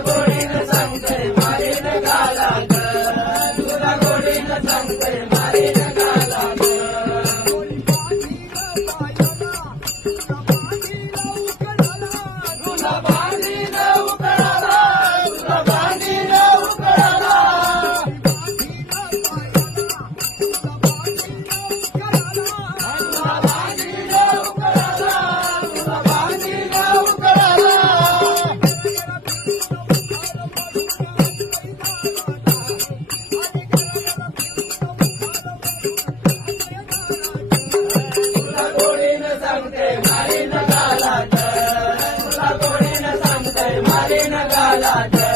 गोडीनं सांगते मारीन गालात, तुला गोडीनं सांगते मारीन गालात. तुला बांधीन उकळाला, तुला बांधीन उकळाला. तुला बांधीन उकळाला, तुला बांधीन उकळाला. तुला गोडीनं सांगते मारीन गालात, तुला गोडीनं सांगते मारीन गालात.